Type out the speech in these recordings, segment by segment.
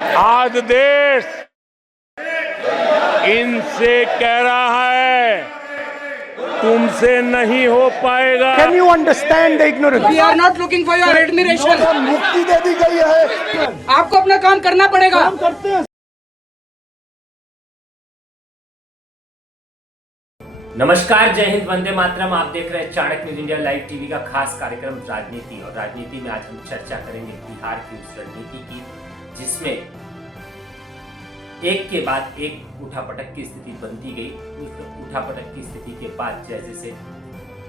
आज देश इनसे कह रहा है तुमसे नहीं हो पाएगा। Can you understand the ignorance? We are not looking for your admiration. मुक्ति दे दी गई है। आपको अपना काम करना पड़ेगा। काम करते हैं। नमस्कार, जय हिंद, वंदे मातरम। आप देख रहे हैं Chanakya news India live TV का खास कार्यक्रम राजनीति। और राजनीति में आज हम चर्चा करेंगे बिहार की उस रणनीति की जिसमें एक के बाद एक उठापटक की स्थिति बनती गई। उस उठापटक की स्थिति के बाद जैसे जैसे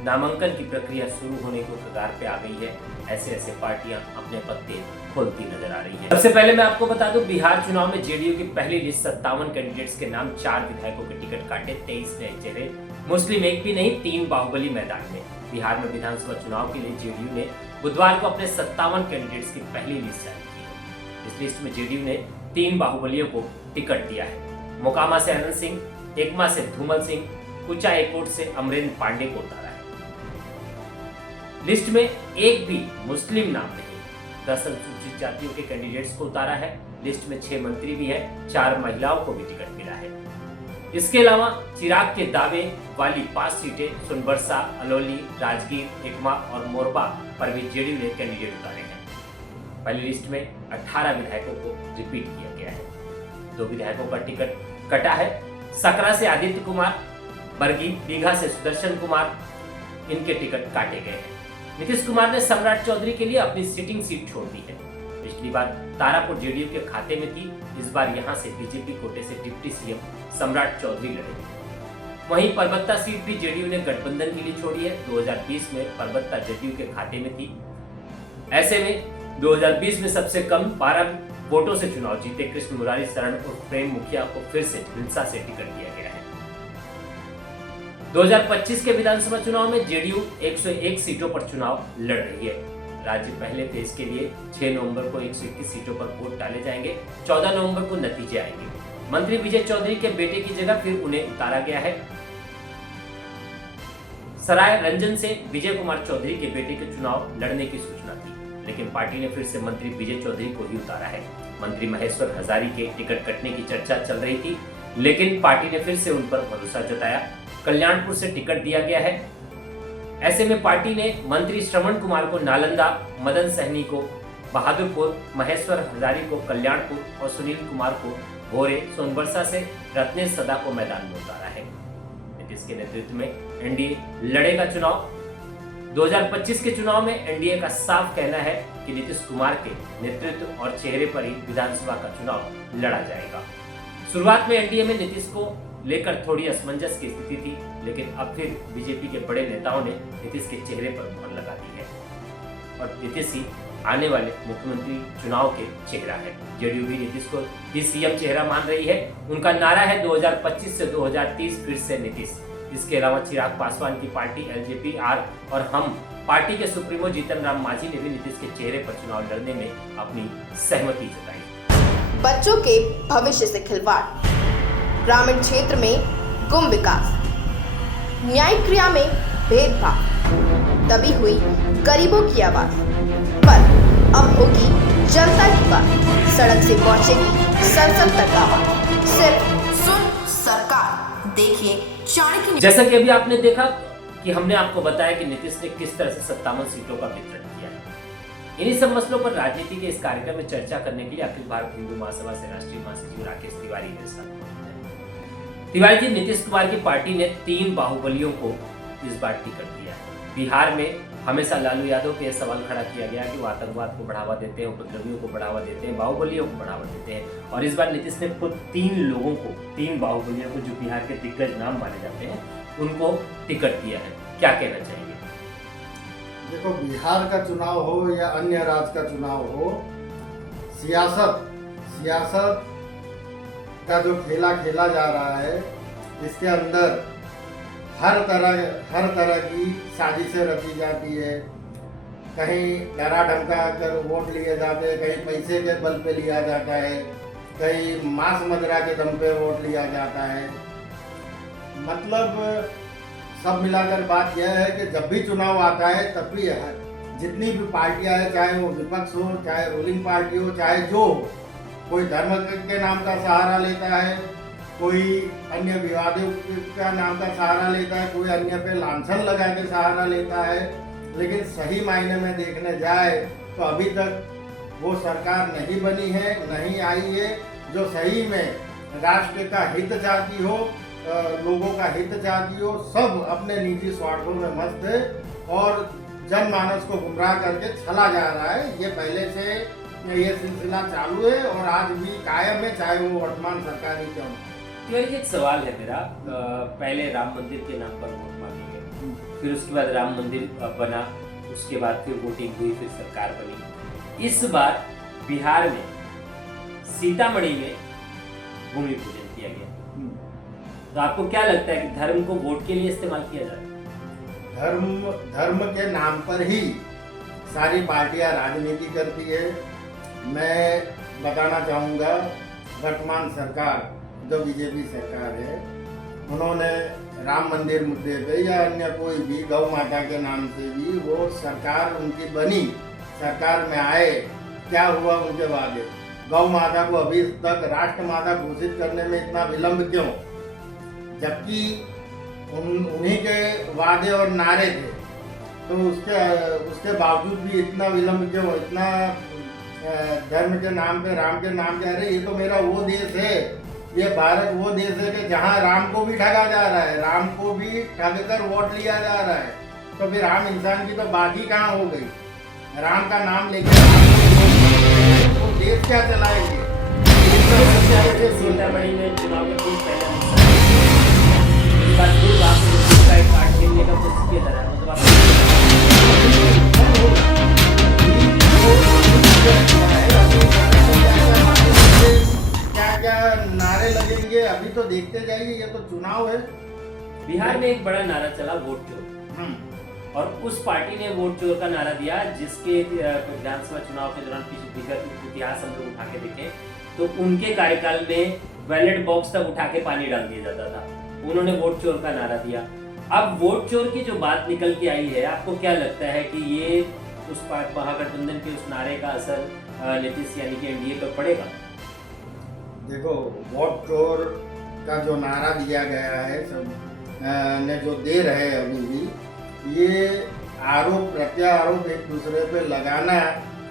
नामांकन की प्रक्रिया शुरू होने को कगार पे आ गई है, ऐसे ऐसे पार्टियां अपने पत्ते खोलती नजर आ रही है। सबसे पहले मैं आपको बता दूं, बिहार चुनाव में जेडीयू की पहली लिस्ट 57 कैंडिडेट्स के नाम, 4 विधायकों के टिकट काटे, 23 नए चेहरे, मुस्लिम एक भी नहीं, 3 बाहुबली मैदान में। बिहार में विधानसभा चुनाव के लिए जेडीयू ने बुधवार को अपने 57 कैंडिडेट्स की पहली लिस्ट जारी की है। इस लिस्ट में जेडीयू ने 3 बाहुबलियों को टिकट दिया है। मोकामा से अनंत सिंह, एकमा से धूमल सिंह, कुचा एकोट से अमरेंद्र पांडे को उतारा है। लिस्ट में एक भी मुस्लिम नाम नहीं, 10 अनुसूचित जातियों के कैंडिडेट्स को उतारा है। लिस्ट में 6 मंत्री भी है, 4 महिलाओं को भी टिकट मिला है। इसके अलावा चिराग के दावे वाली 5 सीटें सोनबरसा, अलौली, राजगीर, एकमा और मोरबा पर भी जेडीयू ने कैंडिडेट उतारे हैं। पहली लिस्ट में 18 विधायकों को रिपीट किया गया है। 2 विधायकों का टिकट कटा है। सकरा से आदित्य कुमार, बरगी, दीघा से सुदर्शन कुमार, इनके टिकट काटे गए हैं। नीतीश कुमार ने सम्राट चौधरी के लिए अपनी सिटिंग सीट छोड़ दी है। पिछली बार तारापुर जेडीयू के खाते में थी, इस बार यहां से बीजेपी कोटे से डिप्टी सीएम सम्राट चौधरी लड़े। वहीं परबत्ता सीट भी जेडीयू ने गठबंधन के लिए छोड़ी है। 2020 में परबत्ता जेडीयू के खाते में थी। ऐसे में 2020 में सबसे कम 12 वोटों से चुनाव जीते कृष्ण मुरारी शरण और प्रेम मुखिया को फिर से हिंसा से टिकट दिया गया है। 2025 के विधानसभा चुनाव में जेडीयू 101 सीटों पर चुनाव लड़ रही है। राज्य पहले फेज के लिए 6 नवंबर को 121 सीटों पर वोट डाले जाएंगे। 14 नवंबर को नतीजे आएंगे। मंत्री विजय चौधरी के बेटे की जगह फिर उन्हें उतारा गया है। सराय रंजन से विजय कुमार चौधरी के बेटे के चुनाव लड़ने की सूचना थी, लेकिन पार्टी ने फिर से मंत्री विजय चौधरी को ही उतारा है। मंत्री महेश्वर हजारी के टिकट कटने की चर्चा चल रही थी, लेकिन पार्टी ने फिर से उन पर भरोसा जताया। कल्याणपुर से टिकट दिया गया है। ऐसे में पार्टी ने मंत्री श्रवण कुमार को नालंदा, मदन सहनी को बहादुरपुर, महेश्वर हजारी को कल्याणपुर और सुनील कुमार को भोरे, सोनबरसा से रत्नेश सदा को मैदान में उतारा है। नीतीश के नेतृत्व में एनडीए लड़ेगा चुनाव। 2025 के चुनाव में एनडीए का साफ कहना है कि नीतीश कुमार के नेतृत्व और चेहरे पर ही विधानसभा का चुनाव लड़ा जाएगा। शुरुआत में एनडीए में नीतीश को लेकर थोड़ी असमंजस की स्थिति थी, लेकिन अब फिर बीजेपी के बड़े नेताओं ने नीतीश के चेहरे पर मुहर लगा दी है और नीतीश ही आने वाले मुख्यमंत्री चुनाव के चेहरा है। जेडीयू भी नीतीश को ही सीएम चेहरा मान रही है। उनका नारा है 2025 से 2030 फिर से नीतीश। इसके अलावा चिराग पासवान की पार्टी एलजेपी-आर और हम पार्टी के सुप्रीमो जीतन राम मांझी ने भी नीतीश के चेहरे पर चुनाव लड़ने में अपनी सहमति जताई। बच्चों के भविष्य से खिलवाड़, ग्रामीण क्षेत्र में गुम विकास, न्यायिक क्रिया में भेदभाव, दबी हुई गरीबों की आवाज, पर अब होगी जनता की बात। सड़क से पहुंचेगी संसद तक आवाज। सिर्फ सुन सरकार, देखिए चाणक्य। जैसा कि अभी आपने देखा कि हमने आपको बताया कि नीतीश ने किस तरह से 57 सीटों का वितरण किया है। इन्हीं सब मसलों पर राजनीति के इस कार्यक्रम में चर्चा करने के लिए अखिल भारत हिंदू महासभा से राष्ट्रीय महासचिव राकेश तिवारी मेरे साथ मौजूद हैं। तिवारी जी, नीतीश कुमार की पार्टी ने 3 बाहुबलियों को इस बार टिकट दिया है। बिहार में हमेशा लालू यादव पे सवाल खड़ा किया गया कि वो आतंकवाद को बढ़ावा देते हैं, उपद्रवियों को बढ़ावा देते हैं, बाहुबलियों को बढ़ावा देते हैं, और इस बार नीतीश ने खुद 3 लोगों को, 3 बाहुबलियों को जो बिहार के दिग्गज नाम माने जाते हैं, उनको टिकट दिया है। क्या कहना चाहेंगे? देखो, बिहार का चुनाव हो या अन्य राज्य का चुनाव हो, सियासत का जो खेला खेला जा रहा है, इसके अंदर हर तरह की साजिशें रची जाती है। कहीं डरा धमका कर वोट लिए जाते हैं, कहीं पैसे के बल पे लिया जाता है, कहीं मांस मदिरा के दम पे वोट लिया जाता है। मतलब सब मिलाकर बात यह है कि जब भी चुनाव आता है तब भी जितनी भी पार्टियां हैं, चाहे वो विपक्ष हो, चाहे रूलिंग पार्टी हो, चाहे जो हो, कोई धर्म के नाम का सहारा लेता है, कोई अन्य विवादों का नाम का सहारा लेता है, कोई अन्य पे लांछन लगा के सहारा लेता है। लेकिन सही मायने में देखने जाए तो अभी तक वो सरकार नहीं बनी है, नहीं आई है जो सही में राष्ट्र का हित चाहती हो, लोगों का हित चाहती हो। सब अपने निजी स्वार्थों में मस्त है और जनमानस को गुमराह करके चला जा रहा है। ये पहले से ये सिलसिला चालू है और आज भी कायम है, चाहे वो वर्तमान सरकार ही क्यों न। तिवारी, एक सवाल है मेरा। पहले राम मंदिर के नाम पर वोट मांगे गए, फिर उसके बाद राम मंदिर बना, उसके बाद फिर वोटिंग हुई, फिर सरकार बनी। इस बार बिहार में सीतामढ़ी में भूमि पूजन किया गया, तो आपको क्या लगता है कि धर्म को वोट के लिए इस्तेमाल किया जाए? धर्म के नाम पर ही सारी पार्टियां राजनीति करती है। मैं बताना चाहूँगा, वर्तमान सरकार जो बीजेपी सरकार है, उन्होंने राम मंदिर मुद्दे पे या अन्य कोई भी गौ माता के नाम से भी वो सरकार उनकी बनी, सरकार में आए, क्या हुआ उनके वादे? गौ माता को अभी तक राष्ट्र माता घोषित करने में इतना विलंब क्यों? जबकि उन्हीं के वादे और नारे थे, तो उसके बावजूद भी इतना विलंब क्यों? इतना धर्म के नाम पे, राम के नाम पे, अरे ये तो मेरा वो देश है, ये भारत वो देश है कि जहाँ राम को भी ठगा जा रहा है, राम को भी ठग कर वोट लिया जा रहा है। तो फिर आम इंसान की तो बात ही कहाँ हो गई? राम का नाम लेकर वो देश क्या चलाएंगे? सीतामढ़ी में चुनाव के ठीक पहले इस बार जरूर आपने का एक कार्ड खेलने का कोशिश किया जा रहा है, क्या क्या नारे लगेंगे अभी तो देखते जाइए, ये तो चुनाव है। बिहार में एक बड़ा नारा चला, वोट चोर, और उस पार्टी ने वोट चोर का नारा दिया जिसके विधानसभा चुनाव के दौरान विगत इतिहास हम लोग उठा के देखें तो उनके कार्यकाल में बैलेट बॉक्स तक उठा के पानी डाल दिया जाता था। उन्होंने वोट चोर का नारा दिया। अब वोट चोर की जो बात निकल के आई है, आपको क्या लगता है कि ये उस महागठबंधन के उस नारे का असर नीतीश यानी कि एनडीए पर पड़ेगा? देखो, वोट चोर का जो नारा दिया गया है, सब ने जो दे रहे हैं अभी भी, ये आरोप प्रत्यारोप एक दूसरे पे लगाना,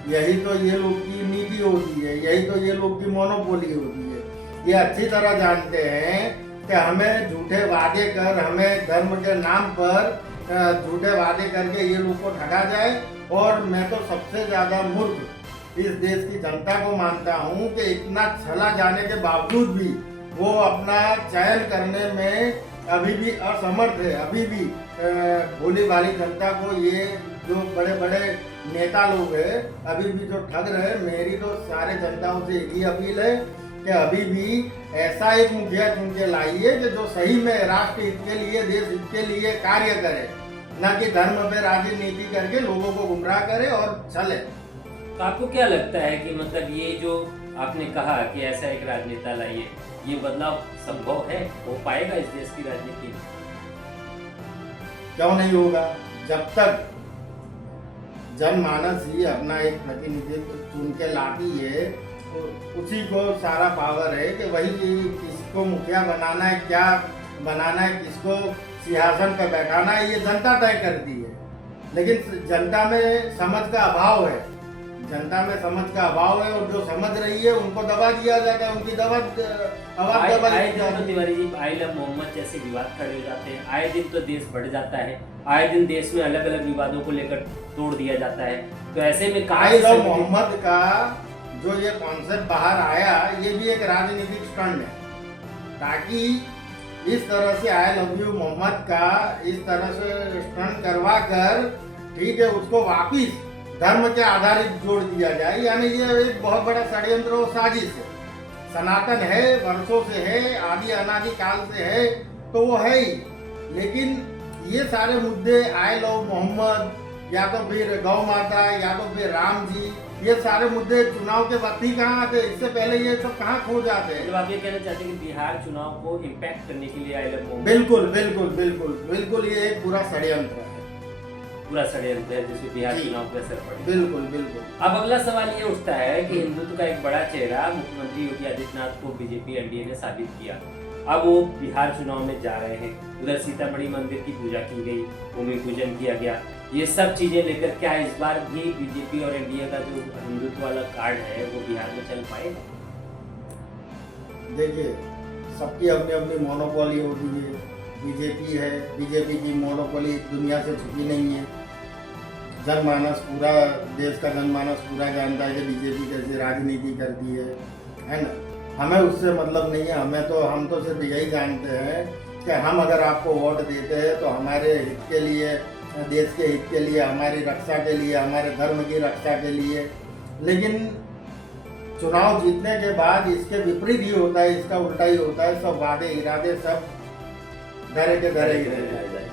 यही तो ये लोग की नीति होती है, यही तो ये लोग की मोनोपोली होती है। ये अच्छी तरह जानते हैं कि हमें झूठे वादे कर, हमें धर्म के नाम पर झूठे वादे करके ये लोग को ठगा जाए। और मैं तो सबसे ज़्यादा मूर्ख इस देश की जनता को मानता हूँ कि इतना छला जाने के बावजूद भी वो अपना चयन करने में अभी भी असमर्थ है। अभी भी भोली भाली जनता को ये जो बड़े बड़े नेता लोग हैं अभी भी जो ठग रहे, मेरी तो सारे जनताओं से एक ही अपील है कि अभी भी ऐसा एक मुखिया चुन के लाइए कि जो सही में राष्ट्र हित के लिए, देश हित के लिए कार्य करे, न कि धर्म पे राजनीति करके लोगों को गुमराह करे और चले। तो आपको क्या लगता है कि मतलब ये जो आपने कहा कि ऐसा एक राजनेता लाइए, ये बदलाव संभव है, हो पाएगा इस देश की राजनीति में? क्यों नहीं होगा? जब तक जनमानस ही अपना एक प्रतिनिधित्व चुन के लाती है, तो उसी को सारा पावर है कि वही किसको मुखिया बनाना है, क्या बनाना है, किसको सिंहासन पर बैठाना है, ये जनता तय करती है। लेकिन जनता में समझ का अभाव है, जनता में समझ का अभाव है, और जो समझ रही है उनको दबा दिया जाता है, उनकी आवाज दबा दी जाती है। तिवारी जी, आए दिन मोहम्मद जैसे विवाद खड़े हो जाते हैं, आए दिन तो देश बढ़ जाता है, आए दिन देश में अलग अलग विवादों को लेकर तोड़ दिया जाता है। तो ऐसे में आई लव मोहम्मद का जो ये कॉन्सेप्ट बाहर आया, ये भी एक राजनीतिक स्टंट है, ताकि इस तरह से आई लव यू मोहम्मद का इस तरह से स्टंट करवा कर, ठीक है, उसको वापिस धर्म के आधारित जोड़ दिया जाए। यानी ये एक बहुत बड़ा षड्यंत्र और साजिश है। सनातन है, वर्षों से है, आदि अनादि काल से है, तो वो है ही। लेकिन ये सारे मुद्दे, आई लव मोहम्मद, या तो फिर गौ माता, या तो फिर राम जी, ये सारे मुद्दे चुनाव के वक्त ही कहाँ आते? इससे पहले ये सब कहाँ खो जाते हैं? जब आप ये कहना चाहते हैं कि बिहार चुनाव को इम्पैक्ट करने के लिए आई लव मोहम्मद, बिल्कुल बिल्कुल बिल्कुल बिल्कुल, ये एक पूरा षड्यंत्र है। पूरा षड्यंत्र है जिसमें बिहार जी। चुनाव पर असर पड़ेगा। बिल्कुल बिल्कुल। अब अगला सवाल ये उठता है कि हिंदुत्व का एक बड़ा चेहरा मुख्यमंत्री योगी आदित्यनाथ को बीजेपी एनडीए ने साबित किया। अब वो बिहार चुनाव में जा रहे हैं, उधर सीतामढ़ी मंदिर की पूजा की गई, भूमि पूजन किया गया। ये सब चीजें लेकर क्या इस बार भी बीजेपी और एनडीए का जो हिंदुत्व वाला कार्ड है वो बिहार में चल पाएगा? देखिए, सबकी अपनी अपनी मोनोपोली होती है। बीजेपी है, बीजेपी की मोनोपोली दुनिया से छुपी नहीं है। जनमानस पूरा, देश का जनमानस पूरा जानता है कि बीजेपी कैसे राजनीति करती है ना। हमें उससे मतलब नहीं है। हम तो सिर्फ यही जानते हैं कि हम अगर आपको वोट देते हैं तो हमारे हित के लिए, देश के हित के लिए, हमारी रक्षा के लिए, हमारे धर्म की रक्षा के लिए। लेकिन चुनाव जीतने के बाद इसके विपरीत ही होता है, इसका उल्टा ही होता है। सब वादे इरादे सब डरे के डरे ही रह जाते हैं।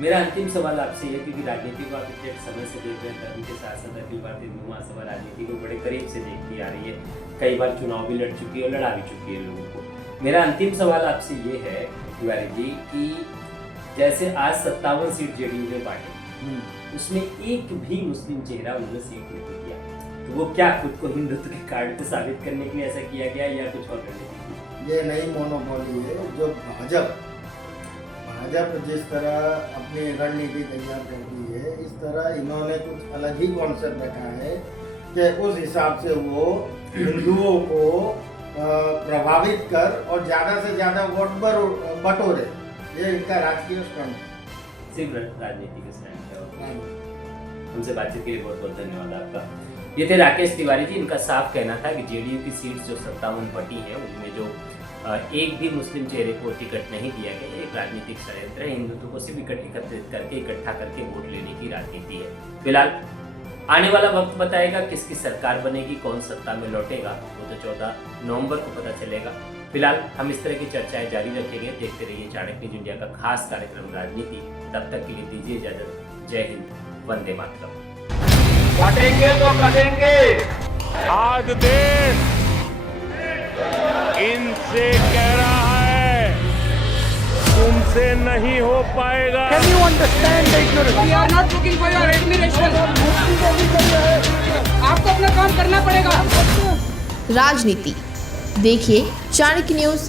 मेरा अंतिम सवाल आपसे है, क्योंकि राजनीति को आप इतने समय से देख रहे हैं, धर्म के साथ साथ अखिल भारतीय हिंदू महासभा राजनीति को बड़े करीब से देखती आ रही है, कई बार चुनाव भी लड़ चुकी है और लड़ा भी चुकी है लोगों को। मेरा अंतिम सवाल आपसे ये है तिवारी जी कि जैसे आज 57 सीट जेडीयू ने बांटी, उसमें एक भी मुस्लिम चेहरा उन्होंने सीट नहीं दिया, तो वो क्या खुद को हिंदुत्व के कार्ड पे साबित करने के लिए ऐसा किया गया या कुछ और करने के लिए? ये नई मोनोपोली है जो भाजपा जिस तरह अपनी रणनीति तैयार करती है, इस तरह इन्होंने कुछ अलग ही कॉन्सेप्ट रखा है कि उस हिसाब से वो हिंदुओं को प्रभावित कर और ज़्यादा से ज़्यादा वोट बटोरे। ये इनका राजकीय स्टैंड है, सिर्फ राजनीति के स्टैंड है। हमसे बातचीत के लिए बहुत बहुत धन्यवाद आपका। ये थे राकेश तिवारी जी। इनका साफ कहना था कि जेडीयू की सीट जो 57 बटी है उनमें जो एक भी मुस्लिम चेहरे को टिकट नहीं दिया गया, एक राजनीतिक षड्यंत्र है। हिंदुत्व को सिर्फ एकत्रित करके, इकट्ठा करके वोट लेने की राजनीति है। फिलहाल आने वाला वक्त बताएगा किसकी सरकार बनेगी, कौन सत्ता में लौटेगा, वो तो 14 नवंबर को पता चलेगा। फिलहाल हम इस तरह की चर्चाएं जारी रखेंगे। देखते रहिए चाणक्य न्यूज़ इंडिया का खास कार्यक्रम राजनीति। तब तक के लिए दीजिए इजाजत। जय हिंद, वंदे मातरम। कटेंगे तो कटेंगे। आज देश इनसे कह रहा है तुमसे नहीं हो पाएगा। Can you understand the ignorance? We are not looking for your admiration. आपको अपना काम करना पड़ेगा। राजनीति देखिए चाणक्य न्यूज।